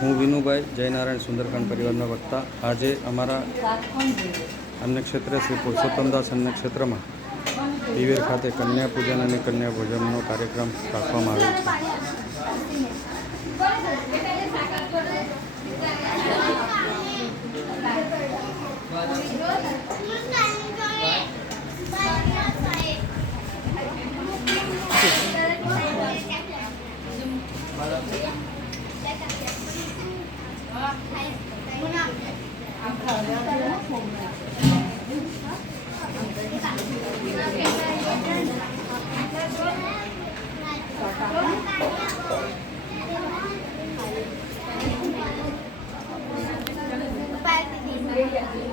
હું વિનુભાઈ જયનારાયણ સુંદરકાંડ પરિવારના વક્તા. આજે અમારા અન્ય ક્ષેત્ર શ્રી પુરુષોત્તમદાસ અન્ય ક્ષેત્રમાં દિવેર ખાતે કન્યા પૂજન અને કન્યા ભોજનનો કાર્યક્રમ રાખવામાં આવેલ છે.